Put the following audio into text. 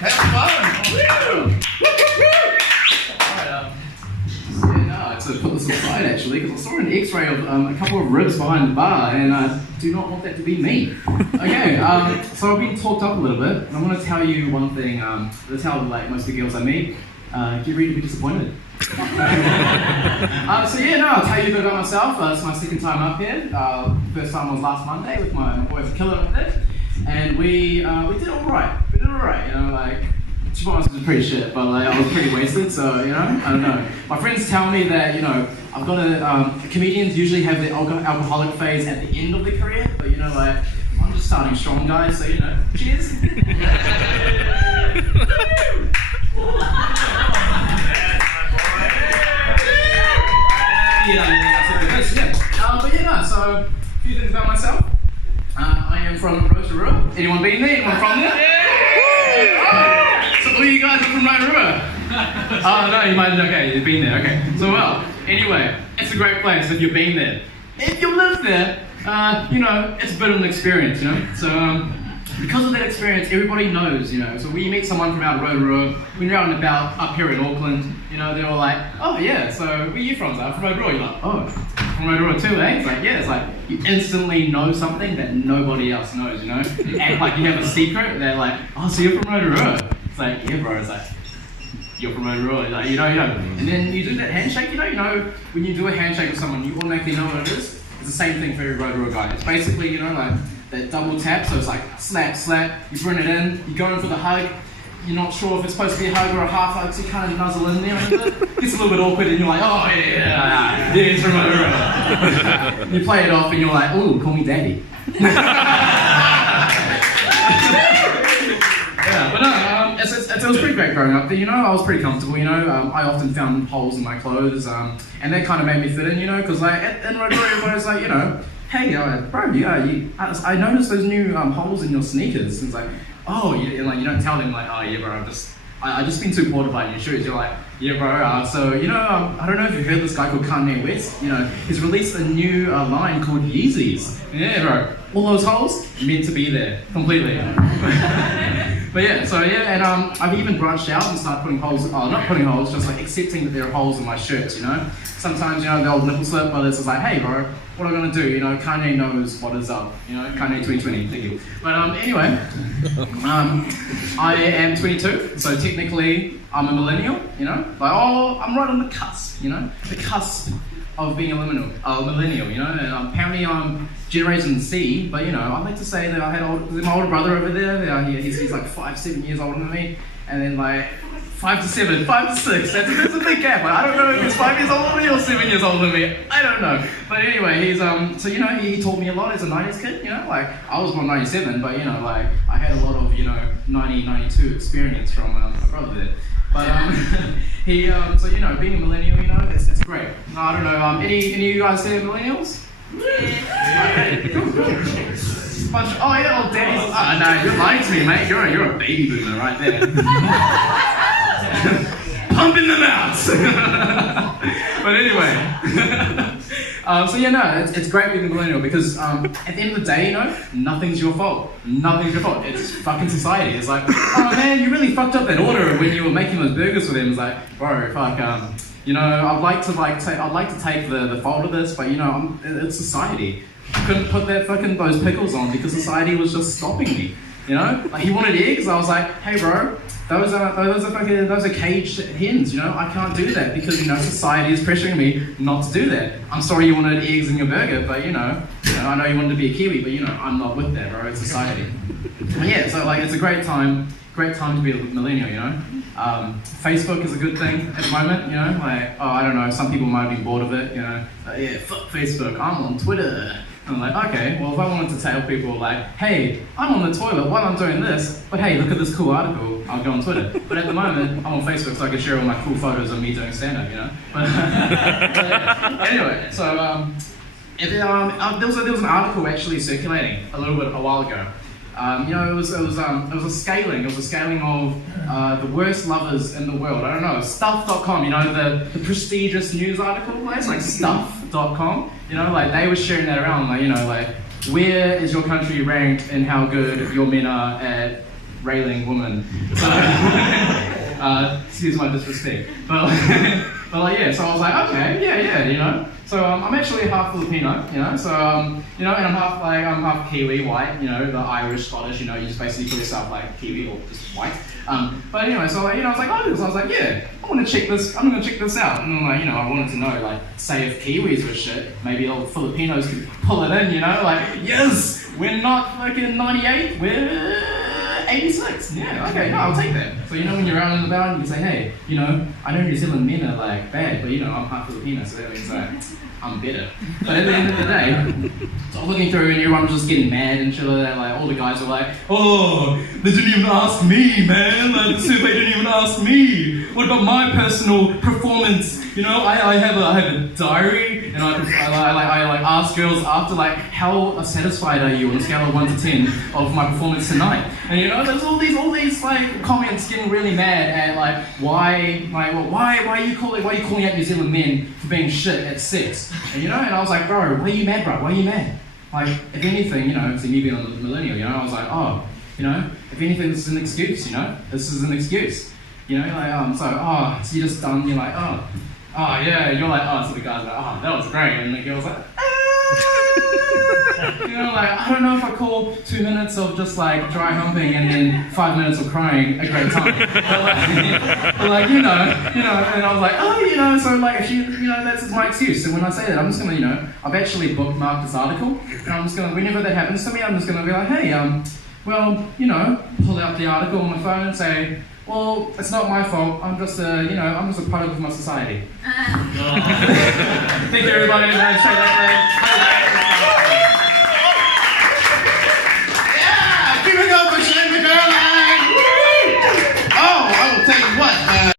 Have fun! Woo! Alright, so put this aside actually, because I saw an x-ray of a couple of ribs behind the bar, and I do not want that to be me. Okay, so I've been talked up a little bit, and I want to tell you one thing, that's how like most of the girls I meet get ready to be disappointed. So yeah, no, I'll tell you a bit about myself. It's my second time up here. First time was last Monday with my boys Killer up there, and we did alright. We did alright, you know, like, to be honest, it was pretty shit, but like, I was pretty wasted, so, you know, I don't know. My friends tell me that, you know, I've got comedians usually have the alcoholic phase at the end of the career, but you know, like, I'm just starting strong, guys, so, you know, cheers. But yeah, no, so a few things about myself. I am from Rotorua. Anyone been there? Anyone from there? Yeah! So all you guys are from Rotorua? Oh no, you might, okay, you've been there, okay. So well, anyway, it's a great place if you've been there. If you live there, you know, it's a bit of an experience, you know. So because of that experience, everybody knows, you know. So when you meet someone from out of Rotorua, when you're out and about up here in Auckland, you know, they're all like, oh yeah, so where are you from? So I'm from Rotorua. You're like, oh, from Rotorua too, eh? It's like, yeah, it's like you instantly know something that nobody else knows, you know? You act like you have a secret, they're like, oh, so you're from Rotorua. It's like, yeah, bro, it's like, you're from Rotorua, like, you know. And then you do that handshake, you know, when you do a handshake with someone, you automatically know what it is. It's the same thing for every Rotorua guy. It's basically, you know, like, that double tap, so it's like slap, slap, you bring it in, you go in for the hug, you're not sure if it's supposed to be a hug or a half hug, so you kind of nuzzle in there, and it gets a little bit awkward, and you're like, oh yeah, it's from Rotorua. You play it off, and you're like, ooh, call me daddy. Yeah, but no, it was pretty great growing up there, you know. I was pretty comfortable, you know. I often found holes in my clothes, and that kind of made me fit in, you know, because like, in Rotorua, everybody's like, you know, hey, bro, I noticed those new holes in your sneakers. And it's like, oh, and like, you don't tell them like, oh yeah, bro, I just been too bored about your shoes. You're like, yeah, bro. So you know, I don't know if you've heard this guy called Kanye West. You know, he's released a new line called Yeezys. Yeah, bro. All those holes meant to be there completely. But yeah, so yeah, and I've even branched out and started putting holes. Not putting holes, just like accepting that there are holes in my shirts. You know, sometimes, you know, the old nipple slip, but it's just like, hey, bro, what am I gonna do? You know, Kanye knows what is up. You know, Kanye 2020, thank you. But anyway, I am 22, so technically I'm a millennial. You know, like, oh, I'm right on the cusp. You know, the cusp of being a millennial. You know, and apparently I'm Generation Z, but you know, I like to say that I had my older brother over there. He's like 5-7 years older than me, and then like 5 to 7, 5 to 6. That's a big gap. Like, I don't know if he's 5 years older than me or 7 years older than me. I don't know. But anyway, he's so you know, he taught me a lot as a 90s kid. You know, like I was born 97, but you know, like I had a lot of, you know, 90, 92 experience from my brother there. But so you know, being a millennial, you know, it's great. I don't know. Any of you guys here millennials? Yeah. Okay, cool. Oh yeah, old daddies. No, you're lying to me, mate. You're a baby boomer right there. Pumping them out. But anyway. So yeah, no, it's great being a millennial because at the end of the day, you know, nothing's your fault. Nothing's your fault. It's fucking society. It's like, oh man, you really fucked up that order when you were making those burgers for them. It's like, bro, fuck, you know, I'd like to take the fault of this, but you know, it's society. I couldn't put those pickles on because society was just stopping me. You know, like he wanted eggs. I was like, hey, bro, those are caged hens. You know, I can't do that because, you know, society is pressuring me not to do that. I'm sorry you wanted eggs in your burger, but you know, I know you wanted to be a Kiwi, but you know, I'm not with that, bro. It's society. But yeah, so like it's a great time to be a millennial. You know, Facebook is a good thing at the moment. You know, like, oh, I don't know, some people might be bored of it. You know, yeah, fuck Facebook. I'm on Twitter. And I'm like, okay, well, if I wanted to tell people, like, hey, I'm on the toilet while I'm doing this, but hey, look at this cool article, I'll go on Twitter. But at the moment, I'm on Facebook so I can share all my cool photos of me doing stand-up, you know? But anyway, so there was an article actually circulating a while ago. You know, it was a scaling of the worst lovers in the world. I don't know, stuff.com, you know, the prestigious news article place, like stuff.com, you know, like they were sharing that around, like, you know, like, where is your country ranked in how good your men are at railing woman. So, excuse my disrespect. But like, yeah, so I was like, okay, yeah, you know. So I'm actually half Filipino, you know. So you know, and I'm half Kiwi, white, you know, the Irish, Scottish, you know. You just basically call yourself like Kiwi or just white. But anyway, so like, you know, I was like, oh, so I was like, yeah, I'm gonna check this out. And then like, you know, I wanted to know, like, say if Kiwis were shit, maybe all the Filipinos could pull it in, you know, like, yes, we're not fucking 98, we're 86. Yeah, okay, no, I'll take that. So you know, when you're out and about, you can say, hey, you know, I know New Zealand men are like bad, but you know, I'm half Filipino, so that means I'm better. But at the end of the day, so I was looking through and everyone was just getting mad and shit like that. Like all the guys were like, oh, they didn't even ask me, man. Like the survey didn't even ask me. What about my personal performance? You know, I have a diary, and I ask girls after, like, how satisfied are you on a scale of 1 to 10 of my performance tonight? And you know, there's all these like comments getting really mad at like why are you calling out New Zealand men for being shit at sex? And you know, and I was like, bro, why are you mad, bro? Why are you mad? Like, if anything, you know, so me being a millennial, you know, I was like, oh, you know, if anything, this is an excuse, you know, this is an excuse. You know, like, so you're just done, you're like, oh yeah, you're like, so the guy's like, that was great, and the girl's like, you know, like, I don't know if I call 2 minutes of just like dry humping and then 5 minutes of crying a great time, but like, you know, and I was like, you know, so like, if you know, that's my excuse. So when I say that, I'm just gonna, you know, I've actually bookmarked this article, and I'm just gonna, whenever that happens to me, I'm just gonna be like, hey, well, you know, pull out the article on my phone and say, well, it's not my fault. I'm just a product of my society. Thank you, everybody. Straight that way.